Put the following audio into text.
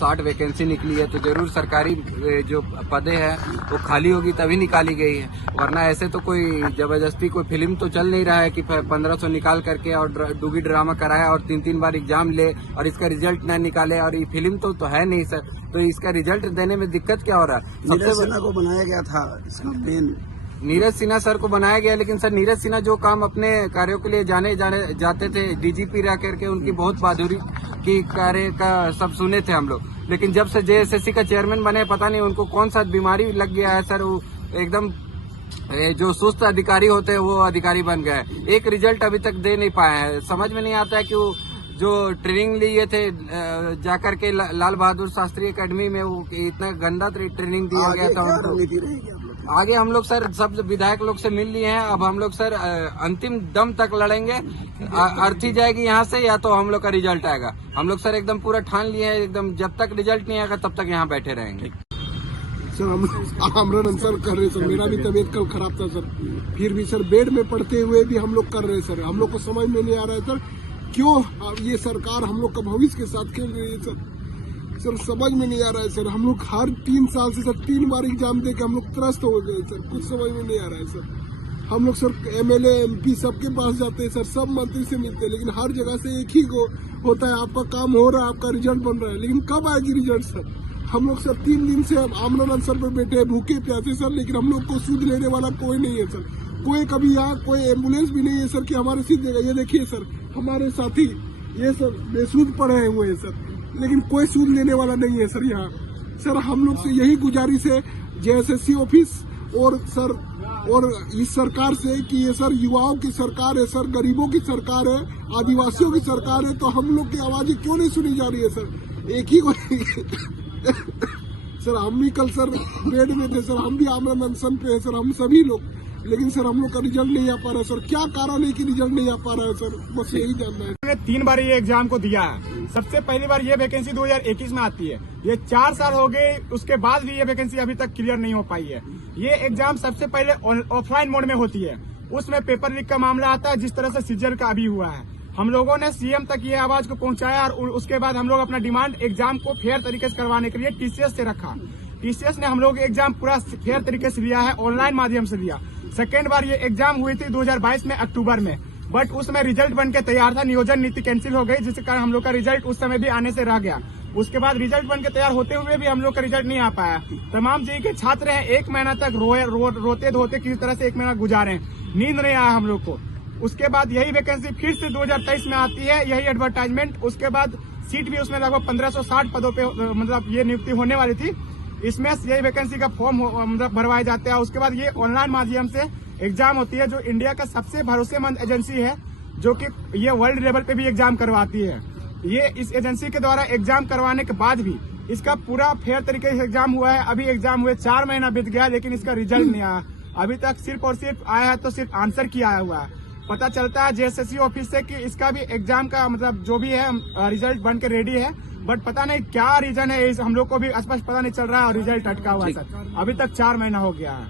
60 vacancy निकली है, तो जरूर सरकारी जो पदे हैं वो खाली होगी तभी निकाली गई है, वरना ऐसे तो कोई जबरदस्ती कोई फिल्म तो चल नहीं रहा है कि 1500 निकाल करके और डूगी ड्रामा कराया और 3-3 बार एग्जाम ले और इसका रिजल्ट न निकाले, और ये फिल्म तो है नहीं सर, तो इसका रिजल्ट देने में दिक्कत क्या हो रहा है। नीरज सिन्हा को बनाया गया था इसका मेन, नीरज सिन्हा सर को बनाया गया, लेकिन सर नीरज सिन्हा जो काम अपने कार्यों के लिए जाते थे, डीजीपी रह करके उनकी बहुत बहादुरी की कार्य का सब सुने थे हम लोग, लेकिन जब से जेएसएससी का चेयरमैन बने पता नहीं उनको कौन सा बीमारी लग गया है सर, वो एकदम जो सुस्त अधिकारी होते हैं वो अधिकारी बन गए, एक रिजल्ट अभी तक दे नहीं पाए हैं। समझ में नहीं आता है कि वो जो ट्रेनिंग लिए थे जाकर के लाल बहादुर शास्त्री एकेडमी में, वो इतना गंदा ट्रेनिंग दिया गया था उनको। आगे हम लोग सर सब विधायक लोग से मिल लिए हैं, अब हम लोग सर अंतिम दम तक लड़ेंगे, अर्थी जाएगी यहाँ से या तो हम लोग का रिजल्ट आएगा। हम लोग सर एकदम पूरा ठान लिए हैं, एकदम जब तक रिजल्ट नहीं आएगा तब तक यहाँ बैठे रहेंगे। सर हम आमरण सर कर रहे सर, मेरा भी तबीयत कल खराब था सर, फिर भी सर बेड में पड़ते हुए भी हम लोग कर रहे सर। हम लोग को समझ में नहीं आ रहा है सर क्यों ये सरकार हम लोग का भविष्य के साथ खेल रही है सर समझ में नहीं आ रहा है सर। हम लोग हर 3 साल से सर 3 बार एग्जाम दे के हम लोग त्रस्त हो गए सर, कुछ समझ में नहीं आ रहा है सर। हम लोग सर एमएलए एमपी सबके पास जाते हैं सर, सब मंत्री से मिलते हैं, लेकिन हर जगह से एक ही को होता है, आपका काम हो रहा है, आपका रिजल्ट बन रहा है, लेकिन कब आएगी रिजल्ट सर। हम लोग सर 3 दिन से आमरण अनशन पर बैठे हैं, भूखे प्यासे सर, लेकिन हम लोग को सूद लेने वाला कोई नहीं है सर। कोई कभी यहाँ कोई एम्बुलेंस भी नहीं है सर कि हमारे सीट देगा। ये देखिए सर हमारे साथी ये सर बेसूद पड़े हुए हैं सर, लेकिन कोई सूद लेने वाला नहीं है सर यहाँ। सर हम लोग से यही गुजारिश है जेएसएससी ऑफिस और सर और इस सरकार से कि ये सर युवाओं की सरकार है सर, गरीबों की सरकार है, आदिवासियों की सरकार है, तो हम लोग की आवाजें क्यों नहीं सुनी जा रही है सर। एक ही सर हम भी कल सर बेड में थे सर, हम भी आमरण अनशन पे है सर, हम सभी लोग, लेकिन सर हम लोग का रिजल्ट नहीं आ पा रहा है सर। क्या कारण है कि रिजल्ट नहीं आ पा रहा है सर, बस यही जानना है। मैंने 3 बार ये एग्जाम को दिया है, सबसे पहली बार ये वैकेंसी 2021 में आती है, ये 4 साल हो गए, उसके बाद भी ये वैकेंसी अभी तक क्लियर नहीं हो पाई है। ये एग्जाम सबसे पहले ऑफलाइन मोड में होती है, उसमें पेपर लीक का मामला आता है, जिस तरह से सीजर का अभी हुआ है। हम लोगों ने सीएम तक ये आवाज को पहुंचाया और उसके बाद हम लोग अपना डिमांड एग्जाम को फेयर तरीके से करवाने के लिए टीसीएस से रखा। टीसीएस ने हम लोग एग्जाम पूरा फेयर तरीके से लिया है, ऑनलाइन माध्यम से लिया। सेकेंड बार ये एग्जाम हुई थी 2022 में अक्टूबर में, बट उसमें रिजल्ट बन के तैयार था, नियोजन नीति कैंसिल हो गई, जिसके कारण हम लोग का रिजल्ट उस समय भी आने से रह गया। उसके बाद रिजल्ट बन के तैयार होते हुए भी हम लोग का रिजल्ट नहीं आ पाया। तमाम जेईई के छात्र हैं 1 महीना तक रोते धोते किसी तरह से 1 महीना गुजारे, नींद नहीं आया हम लोग को। उसके बाद यही वैकेंसी फिर से 2023 में आती है, यही एडवर्टाइजमेंट, उसके बाद सीट भी उसमें लगभग 1560 पदों पे मतलब ये नियुक्ति होने वाली थी, इसमें यही वैकेंसी का फॉर्म मतलब भरवाए जाते हैं। उसके बाद ये ऑनलाइन माध्यम से एग्जाम होती है, जो इंडिया का सबसे भरोसेमंद एजेंसी है, जो कि ये वर्ल्ड लेवल पे भी एग्जाम करवाती है। ये इस एजेंसी के द्वारा एग्जाम करवाने के बाद भी इसका पूरा फेयर तरीके से एग्जाम हुआ है। अभी एग्जाम हुए 4 महीना बीत गया, लेकिन इसका रिजल्ट नहीं आया अभी तक। सिर्फ और सिर्फ आया है तो सिर्फ आंसर की आया हुआ है। पता चलता है जेएसएससी ऑफिस से कि इसका भी एग्जाम का मतलब जो भी है रिजल्ट बन के रेडी है, बट पता नहीं क्या रीजन है, हम लोग को भी स्पष्ट पता नहीं चल रहा है और रिजल्ट अटका हुआ है सर। अभी तक 4 महीना हो गया है।